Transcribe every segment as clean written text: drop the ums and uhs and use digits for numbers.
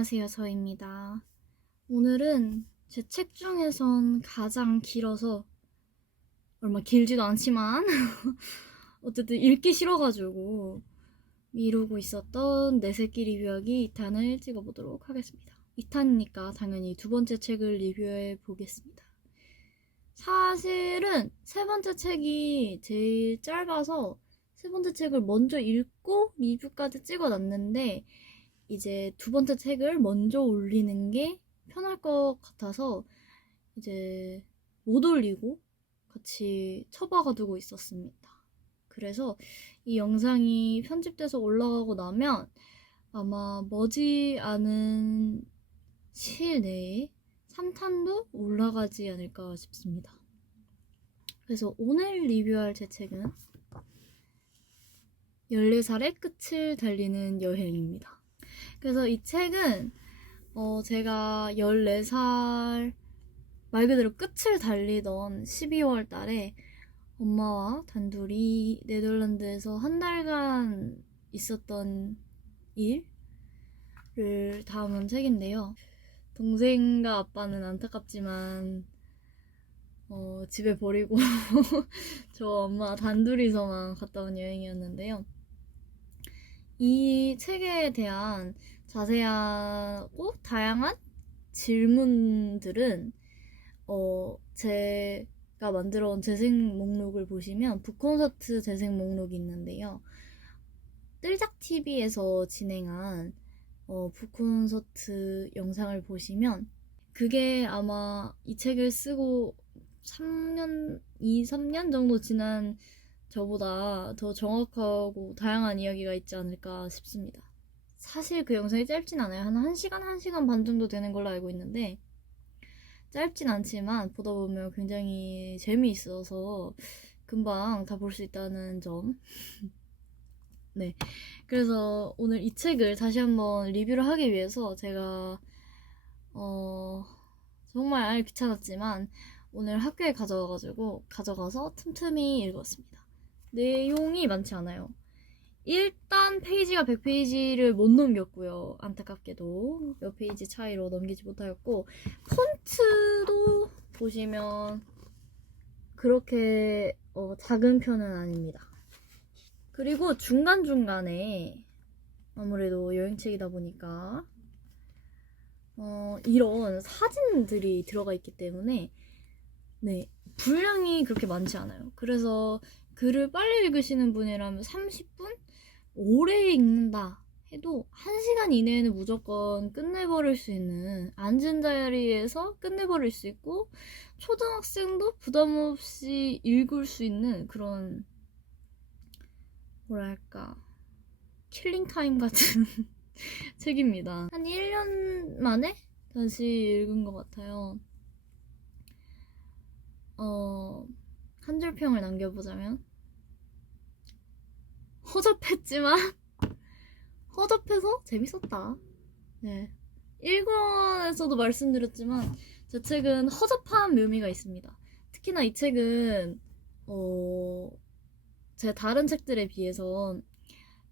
안녕하세요, 저입니다. 오늘은 제 책 중에선 가장 길어서 얼마 길지도 않지만 어쨌든 읽기 싫어가지고 미루고 있었던 내 새끼 리뷰하기 2탄을 찍어보도록 하겠습니다. 2탄이니까 당연히 두 번째 책을 리뷰해 보겠습니다. 사실은 세 번째 책이 제일 짧아서 세 번째 책을 먼저 읽고 리뷰까지 찍어놨는데 이제 두 번째 책을 먼저 올리는 게 편할 것 같아서 이제 못 올리고 같이 처박아 두고 있었습니다. 그래서 이 영상이 편집돼서 올라가고 나면 아마 머지않은 시일 내에 3탄도 올라가지 않을까 싶습니다. 그래서 오늘 리뷰할 제 책은 14살의 끝을 달리는 여행입니다. 그래서 이 책은 제가 14살 말 그대로 끝을 달리던 12월 달에 엄마와 단둘이 네덜란드에서 한 달간 있었던 일을 담은 책인데요. 동생과 아빠는 안타깝지만 집에 버리고 저 엄마 단둘이서만 갔다 온 여행이었는데요. 이 책에 대한 자세하고 다양한 질문들은 제가 만들어온 재생 목록을 보시면 북콘서트 재생 목록이 있는데요. 뜰작TV에서 진행한 북콘서트 영상을 보시면 그게 아마 이 책을 쓰고 3년 정도 지난 저보다 더 정확하고 다양한 이야기가 있지 않을까 싶습니다. 사실 그 영상이 짧진 않아요. 한 1시간, 1시간 반 정도 되는 걸로 알고 있는데 짧진 않지만 보다 보면 굉장히 재미있어서 금방 다 볼 수 있다는 점. 네. 그래서 오늘 이 책을 다시 한번 리뷰를 하기 위해서 제가 정말 귀찮았지만 오늘 학교에 가져가서 틈틈이 읽었습니다. 내용이 많지 않아요. 일단 페이지가 100페이지를 못 넘겼고요. 안타깝게도 몇 페이지 차이로 넘기지 못하였고 폰트도 보시면 그렇게 작은 편은 아닙니다. 그리고 중간중간에 아무래도 여행책이다 보니까 이런 사진들이 들어가 있기 때문에 네, 분량이 그렇게 많지 않아요. 그래서 글을 빨리 읽으시는 분이라면 30분? 오래 읽는다 해도 1시간 이내에는 무조건 끝내버릴 수 있는, 앉은 자리에서 끝내버릴 수 있고 초등학생도 부담없이 읽을 수 있는 그런 뭐랄까 킬링타임 같은 책입니다. 한 1년 만에 다시 읽은 것 같아요. 한 줄 평을 남겨보자면 허접했지만 허접해서 재밌었다. 네. 1권에서도 말씀드렸지만 제 책은 허접한 묘미가 있습니다. 특히나 이 책은 제 다른 책들에 비해서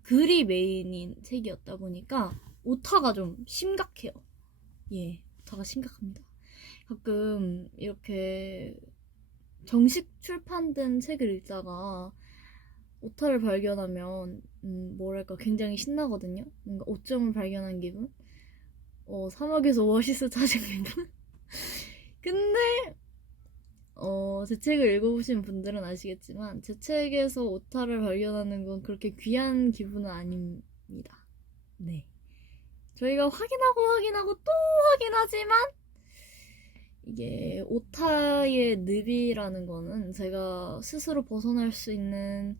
글이 메인인 책이었다 보니까 오타가 좀 심각해요. 예, 오타가 심각합니다. 가끔 이렇게 정식 출판된 책을 읽다가 오타를 발견하면 뭐랄까 굉장히 신나거든요. 뭔가 오점을 발견한 기분? 사막에서 오아시스 찾은 기분? 근데 제 책을 읽어보신 분들은 아시겠지만 제 책에서 오타를 발견하는 건 그렇게 귀한 기분은 아닙니다. 네. 저희가 확인하고 또 확인하지만 이게 오타의 늪이라는 거는 제가 스스로 벗어날 수 있는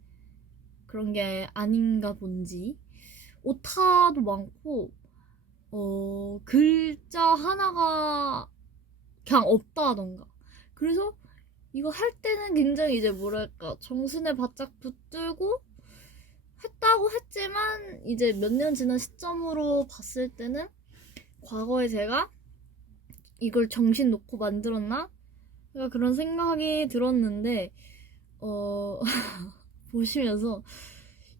그런 게 아닌가 본지 오타도 많고 글자 하나가 그냥 없다던가 그래서 이거 할 때는 굉장히 이제 뭐랄까 정신을 바짝 붙들고 했다고 했지만 이제 몇 년 지난 시점으로 봤을 때는 과거에 제가 이걸 정신 놓고 만들었나? 그런 생각이 들었는데 보시면서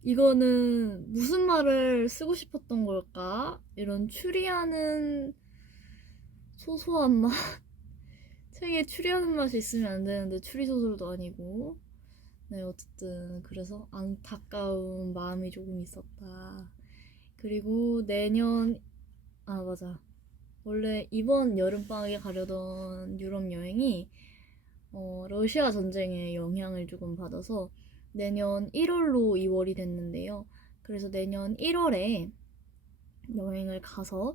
이거는 무슨 말을 쓰고 싶었던 걸까? 이런 추리하는 소소한 맛? 책에 추리하는 맛이 있으면 안 되는데 추리소설도 아니고. 네, 어쨌든 그래서 안타까운 마음이 조금 있었다. 그리고 내년, 아, 맞아. 원래 이번 여름방학에 가려던 유럽 여행이 러시아 전쟁의 영향을 조금 받아서 내년 1월로 2월이 됐는데요. 그래서 내년 1월에 여행을 가서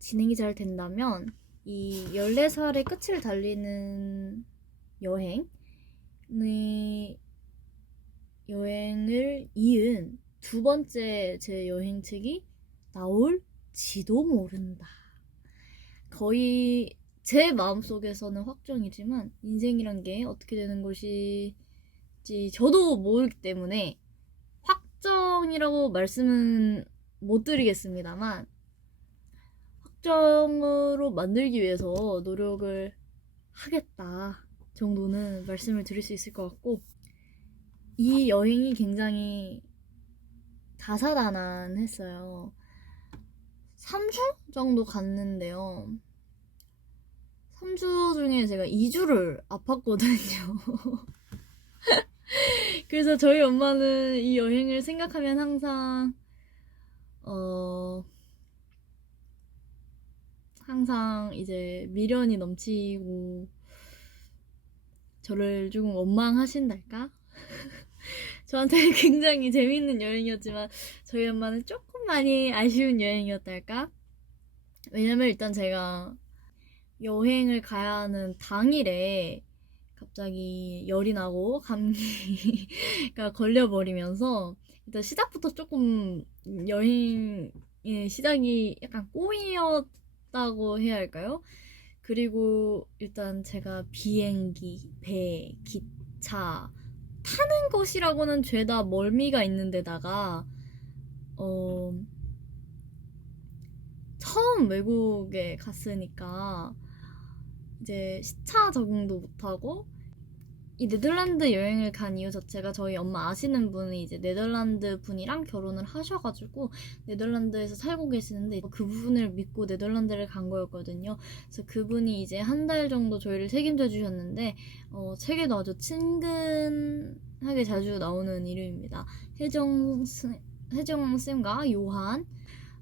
진행이 잘 된다면 이 14살의 끝을 달리는 여행을 이은 두 번째 제 여행책이 나올지도 모른다. 거의 제 마음속에서는 확정이지만 인생이란 게 어떻게 되는 것인지 저도 모르기 때문에 확정이라고 말씀은 못 드리겠습니다만 확정으로 만들기 위해서 노력을 하겠다 정도는 말씀을 드릴 수 있을 것 같고, 이 여행이 굉장히 다사다난했어요. 3주 정도 갔는데요. 3주 중에 제가 2주를 아팠거든요. 그래서 저희 엄마는 이 여행을 생각하면 항상 이제 미련이 넘치고 저를 조금 원망하신달까? 저한테는 굉장히 재밌는 여행이었지만 저희 엄마는 조금 많이 아쉬운 여행이었달까? 왜냐면 일단 제가 여행을 가야 하는 당일에 갑자기 열이 나고 감기가 걸려버리면서 일단 시작부터 조금 여행의 시작이 약간 꼬이었다고 해야 할까요? 그리고 일단 제가 비행기, 배, 기차 타는 것이라고는 죄다 멀미가 있는 데다가 처음 외국에 갔으니까 이제 시차 적응도 못하고, 이 네덜란드 여행을 간 이유 자체가 저희 엄마 아시는 분이 이제 네덜란드 분이랑 결혼을 하셔가지고 네덜란드에서 살고 계시는데 그분을 믿고 네덜란드를 간 거였거든요. 그래서 그분이 이제 한 달 정도 저희를 책임져 주셨는데 책에도 아주 친근하게 자주 나오는 이름입니다. 혜정쌤과 요한.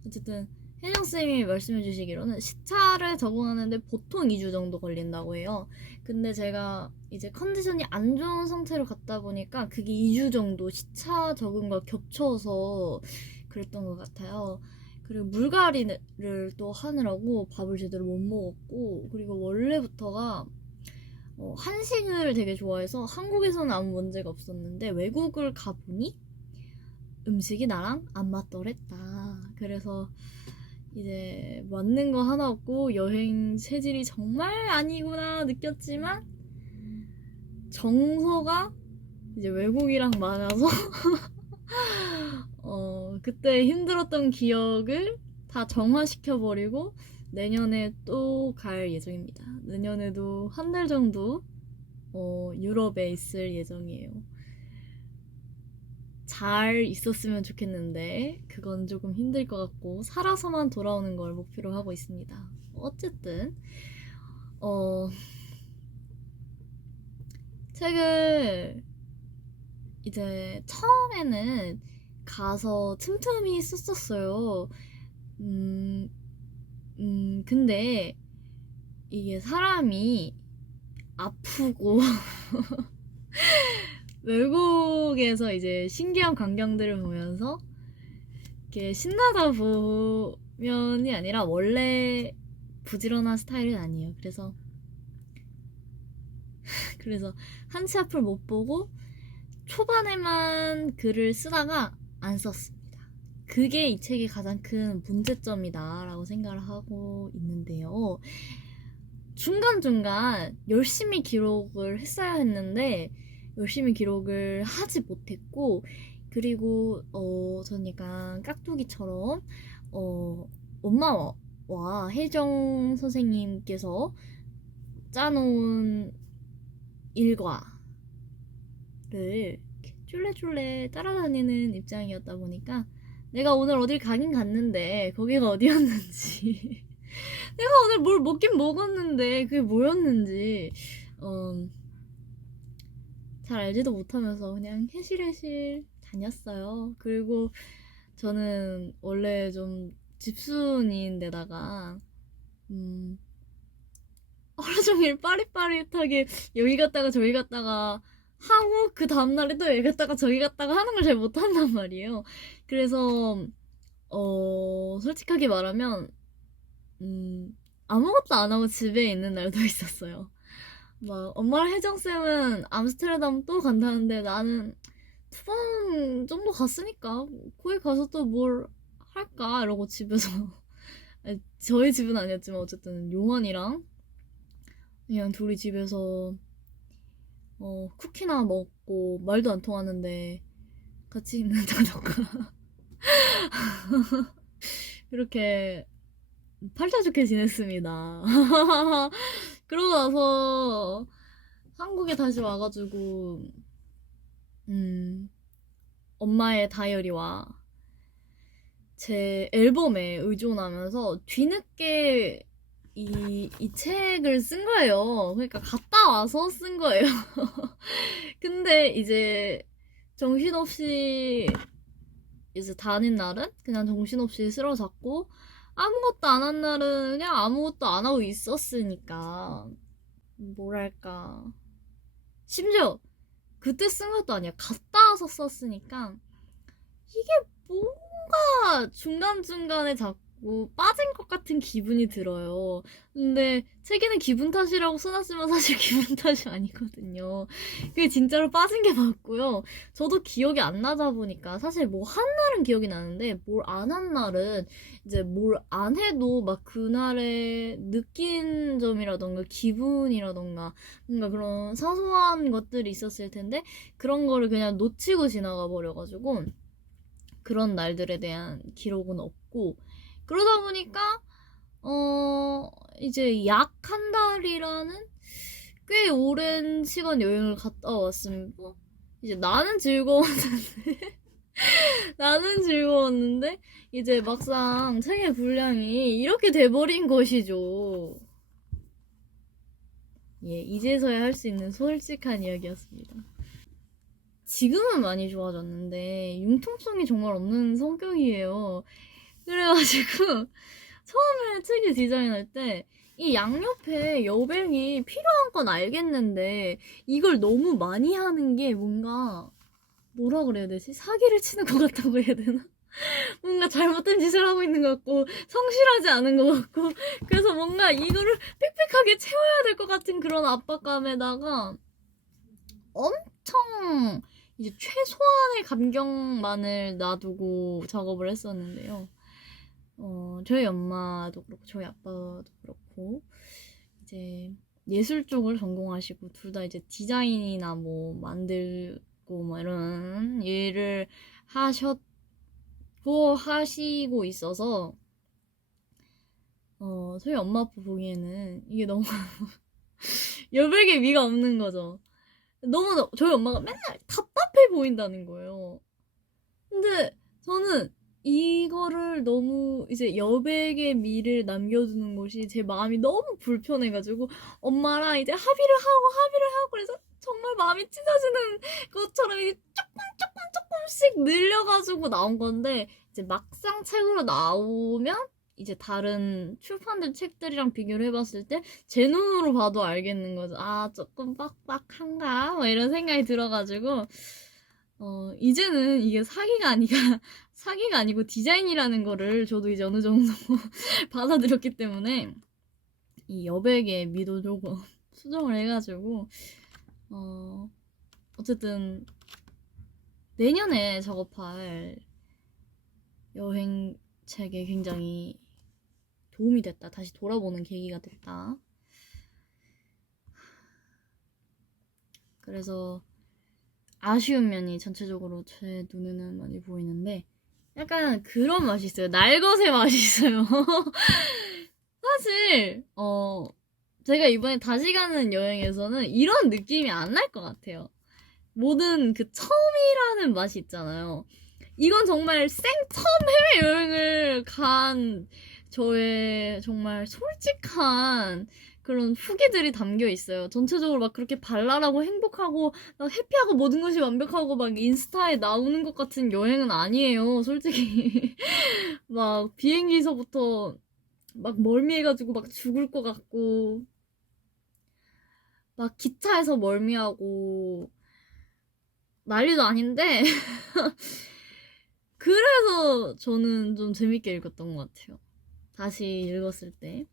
어쨌든 혜정쌤이 말씀해 주시기로는 시차를 적응하는데 보통 2주 정도 걸린다고 해요. 근데 제가 이제 컨디션이 안 좋은 상태로 갔다 보니까 그게 2주 정도 시차 적응과 겹쳐서 그랬던 것 같아요. 그리고 물갈이를 또 하느라고 밥을 제대로 못 먹었고, 그리고 원래부터가 한식을 되게 좋아해서 한국에서는 아무 문제가 없었는데 외국을 가보니 음식이 나랑 안 맞더랬다. 그래서 이제 맞는 거 하나 없고 여행 체질이 정말 아니구나 느꼈지만 정서가 이제 외국이랑 맞아서 그때 힘들었던 기억을 다 정화시켜버리고 내년에 또 갈 예정입니다. 내년에도 한 달 정도 유럽에 있을 예정이에요. 잘 있었으면 좋겠는데 그건 조금 힘들 것 같고 살아서만 돌아오는 걸 목표로 하고 있습니다. 어쨌든 책을 이제 처음에는 가서 틈틈이 썼었어요. 근데 이게 사람이 아프고 외국에서 이제 신기한 광경들을 보면서 이렇게 신나다 보면이 아니라 원래 부지런한 스타일은 아니에요. 그래서 한치 앞을 못 보고 초반에만 글을 쓰다가 안 썼습니다. 그게 이 책의 가장 큰 문제점이다 라고 생각을 하고 있는데요. 중간중간 열심히 기록을 했어야 했는데 열심히 기록을 하지 못했고, 그리고 전 약간 깍두기처럼 엄마와 혜정 선생님께서 짜놓은 일과를 쫄래쫄래 따라다니는 입장이었다 보니까 내가 오늘 어딜 가긴 갔는데 거기가 어디였는지 내가 오늘 뭘 먹긴 먹었는데 그게 뭐였는지 잘 알지도 못하면서 그냥 해실해실 다녔어요. 그리고 저는 원래 좀 집순이인데다가 하루 종일 빠릿빠릿하게 여기 갔다가 저기 갔다가 하고 그 다음날에 또 여기 갔다가 저기 갔다가 하는 걸 잘 못한단 말이에요. 그래서 솔직하게 말하면 아무것도 안 하고 집에 있는 날도 있었어요. 막 엄마랑 혜정쌤은 암스테르담 또 간다는데 나는 2번 정도 갔으니까 거기 가서 또 뭘 할까 이러고 집에서 아니, 저희 집은 아니었지만 어쨌든 용환이랑 그냥 둘이 집에서 쿠키나 먹고 말도 안 통하는데 같이 있는다던가 이렇게 팔자좋게 지냈습니다. 그러고 나서 한국에 다시 와가지고 엄마의 다이어리와 제 앨범에 의존하면서 뒤늦게 이 책을 쓴 거예요. 그러니까 갔다 와서 쓴 거예요. 근데 이제 정신없이 이제 다닌 날은 그냥 정신없이 쓰러졌고 아무것도 안 한 날은 그냥 아무것도 안 하고 있었으니까 뭐랄까 심지어 그때 쓴 것도 아니야. 갔다 와서 썼으니까 이게 뭔가 중간중간에 자꾸 빠진 것 같은 기분이 들어요. 근데 책에는 기분 탓이라고 써놨지만 사실 기분 탓이 아니거든요. 그게 진짜로 빠진 게 맞고요. 저도 기억이 안 나다 보니까 사실 뭐 한 날은 기억이 나는데 뭘 안 한 날은 이제 뭘 안 해도 막 그날의 느낀 점이라던가 기분이라던가 뭔가 그런 사소한 것들이 있었을 텐데 그런 거를 그냥 놓치고 지나가 버려가지고 그런 날들에 대한 기록은 없고 그러다 보니까 이제 약 한 달이라는 꽤 오랜 시간 여행을 갔다 왔습니다. 이제 나는 즐거웠는데 나는 즐거웠는데 이제 막상 책의 분량이 이렇게 돼버린 것이죠. 예, 이제서야 할 수 있는 솔직한 이야기였습니다. 지금은 많이 좋아졌는데 융통성이 정말 없는 성격이에요. 그래가지고 처음에 책을 디자인할 때 이 양옆에 여백이 필요한 건 알겠는데 이걸 너무 많이 하는 게 뭔가 뭐라 그래야 되지? 사기를 치는 것 같다고 해야 되나? 뭔가 잘못된 짓을 하고 있는 것 같고 성실하지 않은 것 같고 그래서 뭔가 이거를 빽빽하게 채워야 될 것 같은 그런 압박감에다가 엄청 이제 최소한의 감경만을 놔두고 작업을 했었는데요. 저희 엄마도 그렇고 저희 아빠도 그렇고 이제 예술 쪽을 전공하시고 둘 다 이제 디자인이나 뭐 만들고 뭐 이런 일을 하시고 있어서 저희 엄마 아빠 보기에는 이게 너무 여백의 미가 없는 거죠. 너무 저희 엄마가 맨날 답답해 보인다는 거예요. 근데 저는 이거를 너무 이제 여백의 미를 남겨두는 것이 제 마음이 너무 불편해가지고 엄마랑 이제 합의를 하고 그래서 정말 마음이 찢어지는 것처럼 이제 조금씩 늘려가지고 나온 건데 이제 막상 책으로 나오면 이제 다른 출판된 책들이랑 비교를 해봤을 때 제 눈으로 봐도 알겠는 거죠. 아, 조금 빡빡한가? 뭐 이런 생각이 들어가지고 이제는 이게 사기가 아니고 디자인이라는 거를 저도 이제 어느 정도 받아들였기 때문에 이 여백의 미도 조금 수정을 해가지고 어쨌든 내년에 작업할 여행책에 굉장히 도움이 됐다. 다시 돌아보는 계기가 됐다. 그래서 아쉬운 면이 전체적으로 제 눈에는 많이 보이는데 약간 그런 맛이 있어요. 날것의 맛이 있어요. 사실 제가 이번에 다시 가는 여행에서는 이런 느낌이 안 날 것 같아요. 모든 그 처음이라는 맛이 있잖아요. 이건 정말 생처음 해외여행을 간 저의 정말 솔직한 그런 후기들이 담겨 있어요. 전체적으로 막 그렇게 발랄하고 행복하고 막 해피하고 모든 것이 완벽하고 막 인스타에 나오는 것 같은 여행은 아니에요. 솔직히 막 비행기에서부터 막 멀미해가지고 막 죽을 것 같고 막 기차에서 멀미하고 난리도 아닌데 그래서 저는 좀 재밌게 읽었던 것 같아요. 다시 읽었을 때.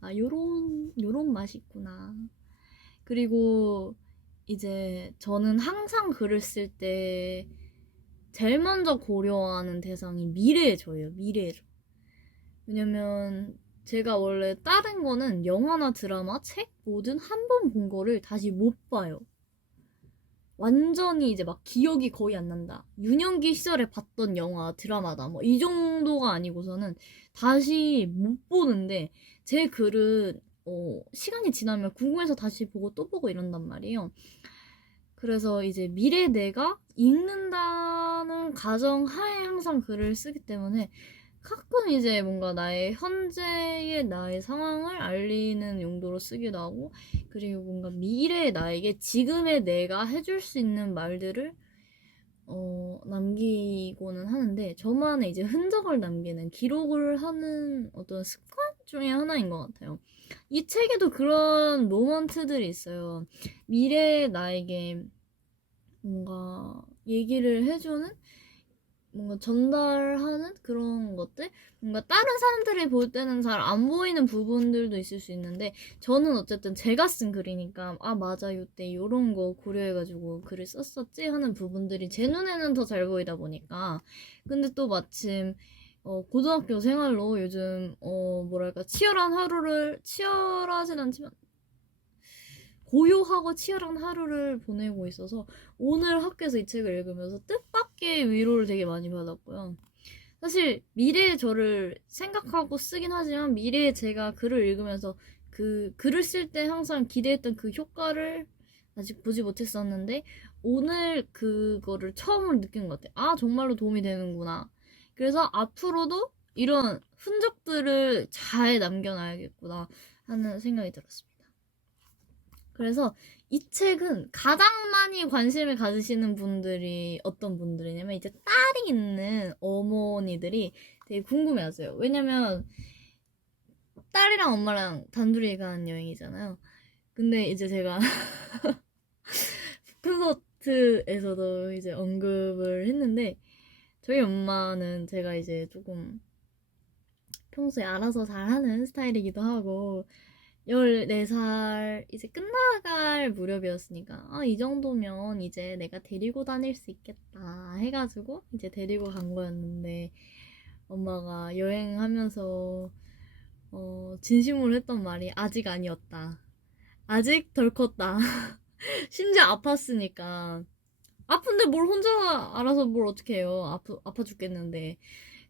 아, 요런 맛이 있구나. 그리고 이제 저는 항상 글을 쓸 때 제일 먼저 고려하는 대상이 미래의 저예요. 미래의 저. 왜냐면 제가 원래 다른 거는 영화나 드라마, 책 뭐든 한 번 본 거를 다시 못 봐요. 완전히 이제 막 기억이 거의 안 난다. 유년기 시절에 봤던 영화, 드라마다. 뭐 이 정도가 아니고서는 다시 못 보는데 제 글은 시간이 지나면 궁금해서 다시 보고 또 보고 이런단 말이에요. 그래서 이제 미래 내가 읽는다는 가정하에 항상 글을 쓰기 때문에 가끔 이제 뭔가 나의 현재의 나의 상황을 알리는 용도로 쓰기도 하고 그리고 뭔가 미래의 나에게 지금의 내가 해줄 수 있는 말들을 남기고는 하는데 저만의 이제 흔적을 남기는 기록을 하는 어떤 습관 중에 하나인 것 같아요. 이 책에도 그런 모먼트들이 있어요. 미래의 나에게 뭔가 얘기를 해주는 뭔가 전달하는 그런 것들? 뭔가 다른 사람들이 볼 때는 잘 안 보이는 부분들도 있을 수 있는데 저는 어쨌든 제가 쓴 글이니까 아 맞아 요때 요런 거 고려해가지고 글을 썼었지 하는 부분들이 제 눈에는 더 잘 보이다 보니까 근데 또 마침 고등학교 생활로 요즘 뭐랄까 치열하진 않지만 고요하고 치열한 하루를 보내고 있어서 오늘 학교에서 이 책을 읽으면서 뜻밖의 위로를 되게 많이 받았고요. 사실 미래의 저를 생각하고 쓰긴 하지만 미래의 제가 글을 읽으면서 그 글을 쓸 때 항상 기대했던 그 효과를 아직 보지 못했었는데 오늘 그거를 처음으로 느낀 것 같아요. 아 정말로 도움이 되는구나. 그래서 앞으로도 이런 흔적들을 잘 남겨놔야겠구나 하는 생각이 들었습니다. 그래서 이 책은 가장 많이 관심을 가지시는 분들이 어떤 분들이냐면 이제 딸이 있는 어머니들이 되게 궁금해하세요. 왜냐면 딸이랑 엄마랑 단둘이 간 여행이잖아요. 근데 이제 제가 콘서트에서도 이제 언급을 했는데 저희 엄마는 제가 이제 조금 평소에 알아서 잘하는 스타일이기도 하고 14살 이제 끝나갈 무렵이었으니까 이 정도면 이제 내가 데리고 다닐 수 있겠다 해가지고 이제 데리고 간 거였는데 엄마가 여행하면서 진심으로 했던 말이 아직 아니었다. 아직 덜 컸다. 심지어 아팠으니까 아픈데 뭘 혼자 알아서 뭘 어떻게 해요. 아파 죽겠는데.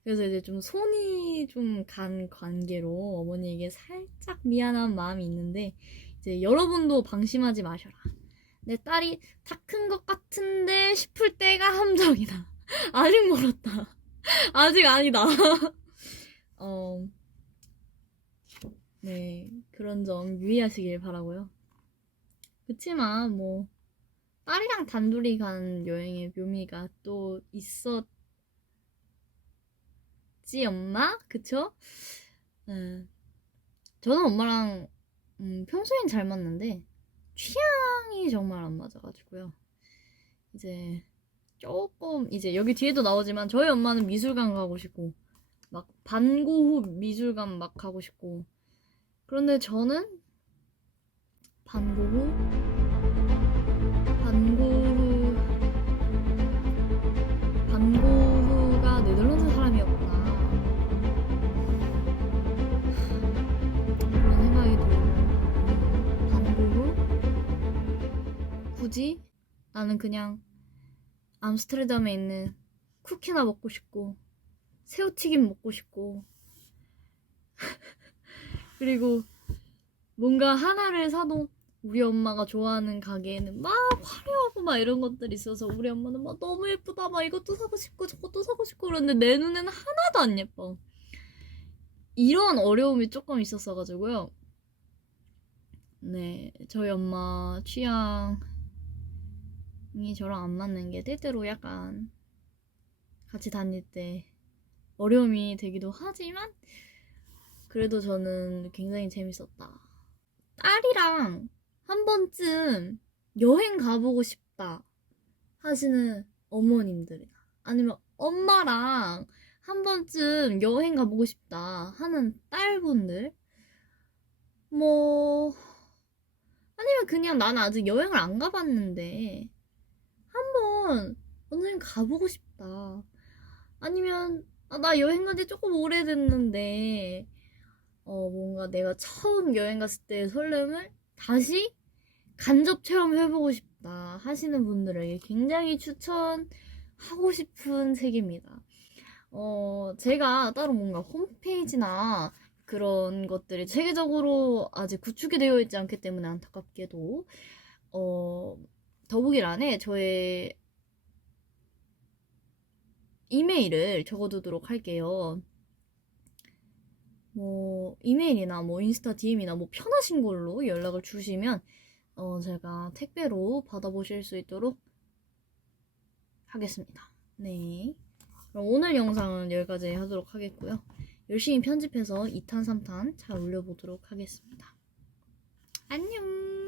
그래서 이제 좀 손이 좀 간 관계로 어머니에게 살짝 미안한 마음이 있는데 이제 여러분도 방심하지 마셔라. 내 딸이 다 큰 것 같은데 싶을 때가 함정이다. 아직 멀었다. 아직 아니다. 어, 네. 그런 점 유의하시길 바라고요. 그치만 뭐 딸이랑 단둘이 간 여행의 묘미가 또 있었지 엄마? 그쵸? 저는 엄마랑 평소엔 잘 맞는데 취향이 정말 안 맞아가지고요. 이제 조금 이제 여기 뒤에도 나오지만 저희 엄마는 미술관 가고 싶고 막 반고흐 미술관 막 가고 싶고 그런데 저는 반고흐 반고흐 반고흐가 네덜란드 사람이었구나 그런 생각이 들고 반고흐 굳이 나는 그냥 암스테르담에 있는 쿠키나 먹고 싶고 새우튀김 먹고 싶고 그리고 뭔가 하나를 사도 우리 엄마가 좋아하는 가게에는 막 화려하고 막 이런 것들이 있어서 우리 엄마는 막 너무 예쁘다 막 이것도 사고 싶고 저것도 사고 싶고 그러는데 내 눈에는 하나도 안 예뻐. 이런 어려움이 조금 있었어가지고요. 네, 저희 엄마 취향이 저랑 안 맞는 게 때때로 약간 같이 다닐 때 어려움이 되기도 하지만 그래도 저는 굉장히 재밌었다. 딸이랑 한 번쯤 여행 가보고 싶다 하시는 어머님들이나 아니면 엄마랑 한 번쯤 여행 가보고 싶다 하는 딸분들 뭐 아니면 그냥 나는 아직 여행을 안 가봤는데 한번 언젠가 가보고 싶다 아니면 나 여행 간지 조금 오래됐는데 뭔가 내가 처음 여행 갔을 때의 설렘을 다시 간접 체험해보고 싶다 하시는 분들에게 굉장히 추천하고 싶은 책입니다. 제가 따로 뭔가 홈페이지나 그런 것들이 체계적으로 아직 구축이 되어 있지 않기 때문에 안타깝게도 더보기란에 저의 이메일을 적어두도록 할게요. 뭐 이메일이나 뭐 인스타 DM이나 뭐 편하신 걸로 연락을 주시면 제가 택배로 받아보실 수 있도록 하겠습니다. 네. 그럼 오늘 영상은 여기까지 하도록 하겠고요. 열심히 편집해서 2탄, 3탄 잘 올려보도록 하겠습니다. 안녕!